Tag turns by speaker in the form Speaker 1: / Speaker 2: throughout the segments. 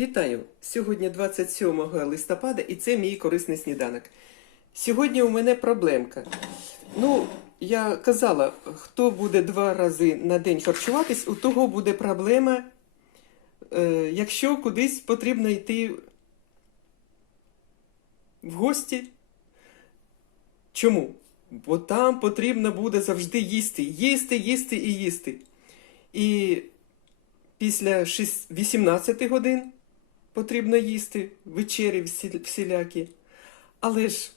Speaker 1: Вітаю! Сьогодні 27 листопада і це мій корисний сніданок. Сьогодні у мене проблемка. Ну, я казала, хто буде два рази на день харчуватись, у того буде проблема, е, якщо кудись потрібно йти в гості. Чому? Бо там потрібно буде завжди їсти, їсти, їсти і їсти. І після шість- 18 годин потрібно їсти вечері всілякі. Але ж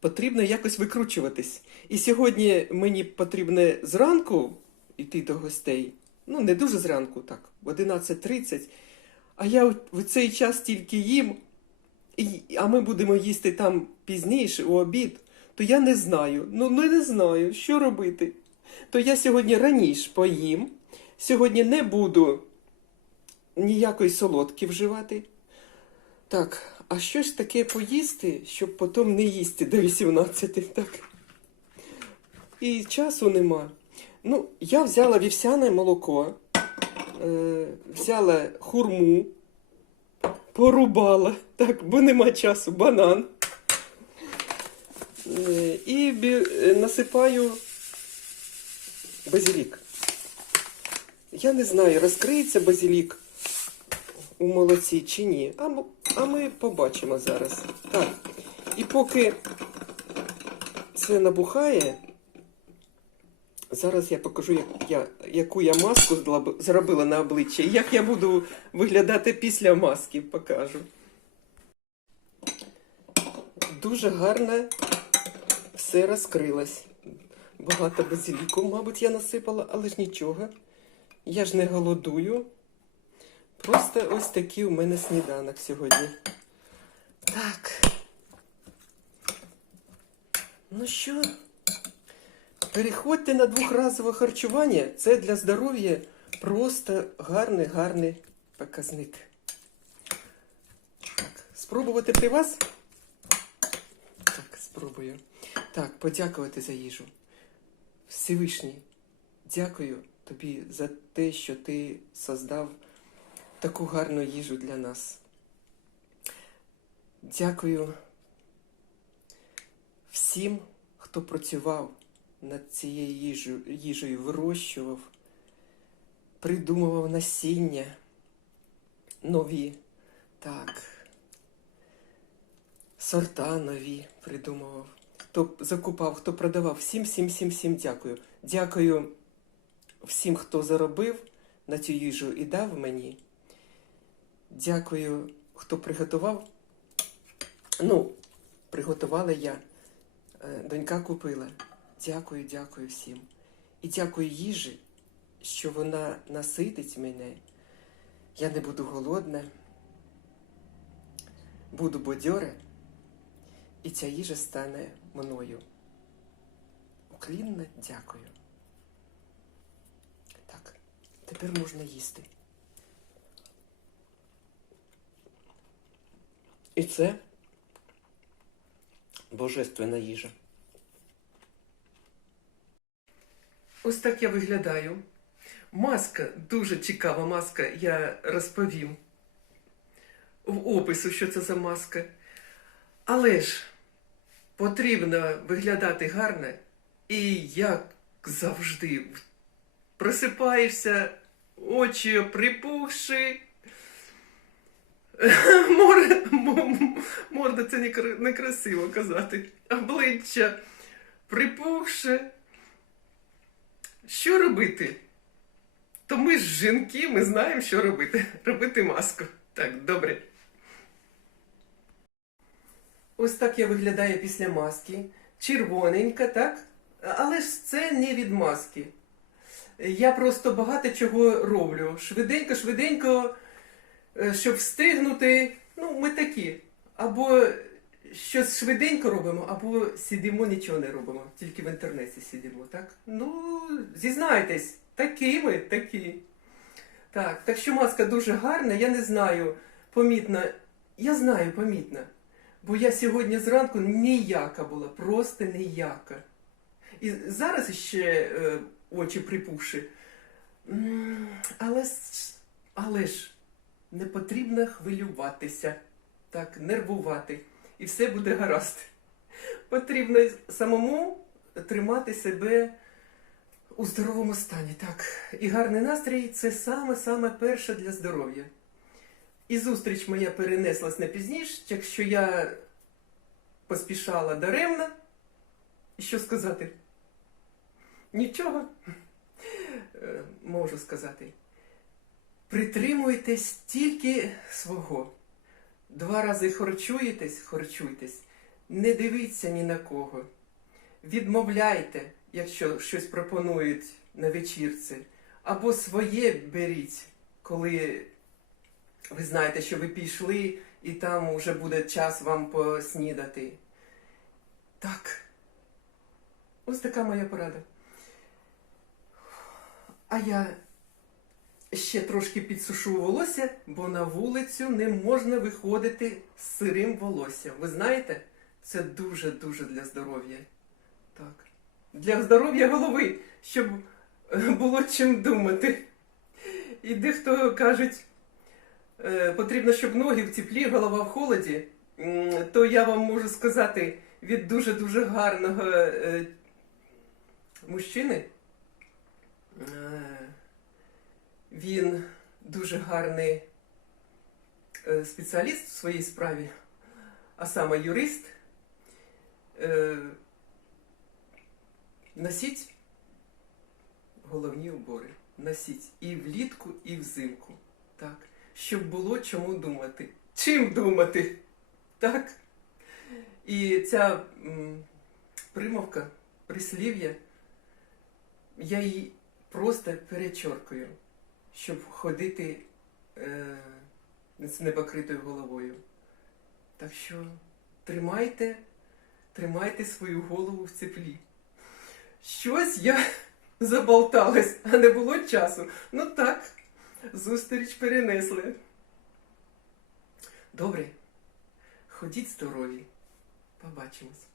Speaker 1: потрібно якось викручуватись. І сьогодні мені потрібно зранку йти до гостей. Ну, не дуже зранку, так, в 11.30. А я в- цей час тільки їм, а ми будемо їсти там пізніше, у обід, то я не знаю. Ну, ну не знаю, що робити. То я сьогодні раніше поїм. Сьогодні не буду ніякої солодки вживати. Так, а що ж таке поїсти, щоб потім не їсти до 18, так? І часу нема. Ну, я взяла вівсяне молоко, е, взяла хурму, порубала, так, бо нема часу, банан. Е, і е, насипаю базилік. Я не знаю, розкриється базилік у молоці чи ні. А, а ми побачимо зараз. Так. І поки це набухає, зараз я покажу, як я, яку я маску зробила на обличчя. І як я буду виглядати після маски, покажу. Дуже гарно все розкрилось. Багато базиліку, мабуть, я насипала, але ж нічого. Я ж не голодую. Просто ось такий у мене сніданок сьогодні. Так. Ну що, переходьте на двохразове харчування. Це для здоров'я просто гарний, гарний показник. Так, спробувати при вас? Так, спробую. Так, подякувати за їжу. Всевишній, дякую тобі за те, що ти создав таку гарну їжу для нас. Дякую всім, хто працював над цією їжею, вирощував, придумував насіння нові, так, сорта нові придумував. Хто закупав, хто продавав. Всім, всім, всім, всім дякую. Дякую всім, хто заробив на цю їжу і дав мені. Дякую, хто приготував. Ну, приготувала я. Е, Донька купила. Дякую, дякую всім. І дякую їжі, що вона наситить мене. Я не буду голодна, буду бодьора, і ця їжа стане мною. Уклінно дякую. Так, тепер можна їсти. Це божественна їжа. Ось так я виглядаю. Маска, дуже цікава маска, я розповім в опису, що це за маска. Але ж потрібно виглядати гарно і як завжди просипаєшся, очі припухши. Морда, морда це некрасиво казати. Обличчя припухше. Що робити? То ми ж жінки, ми знаємо, що робити. Робити маску. Так, добре. Ось так я виглядаю після маски. Червоненька, так? Але ж це не від маски. Я просто багато чого роблю. Швиденько, швиденько, щоб встигнути. Ну, ми такі. Або щось швиденько робимо, або сидимо, нічого не робимо. Тільки в інтернеті сидимо, так? Ну, зізнайтесь, такі ми, такі. Так, так що маска дуже гарна, я не знаю, помітна. Я знаю, помітна. Бо я сьогодні зранку ніяка була, просто ніяка. І зараз ще е, очі припухши. Але, але ж не потрібно хвилюватися, так, нервувати, і все буде гаразд. Потрібно самому тримати себе у здоровому стані, так. І гарний настрій це саме-саме перше для здоров'я. І зустріч моя перенеслась на пізніше, якщо я поспішала даремно. Що сказати? Нічого Е, можу сказати. Притримуйтесь тільки свого. Два рази харчуєтесь, харчуйтесь, не дивіться ні на кого. Відмовляйте, якщо щось пропонують на вечірці, або своє беріть, коли ви знаєте, що ви пішли, і там вже буде час вам поснідати. Так. Ось така моя порада. А я ще трошки підсушу волосся, бо на вулицю не можна виходити з сирим волоссям. Ви знаєте, це дуже-дуже для здоров'я. Так. Для здоров'я голови, щоб е, було чим думати. І дехто кажуть, е, потрібно, щоб ноги в теплі, голова в холоді. То я вам можу сказати від дуже-дуже гарного е, мужчини. Він дуже гарний е, спеціаліст в своїй справі, а саме юрист. Е, Носіть головні убори. Носіть і влітку, і взимку. Так. Щоб було чому думати. Чим думати? Так. І ця примовка, прислів'я, я її просто перечоркую, щоб ходити е, з непокритою головою. Так що тримайте, тримайте свою голову в теплі. Щось я заболталась, а не було часу. Ну так, зустріч перенесли. Добре, ходіть здорові. Побачимось.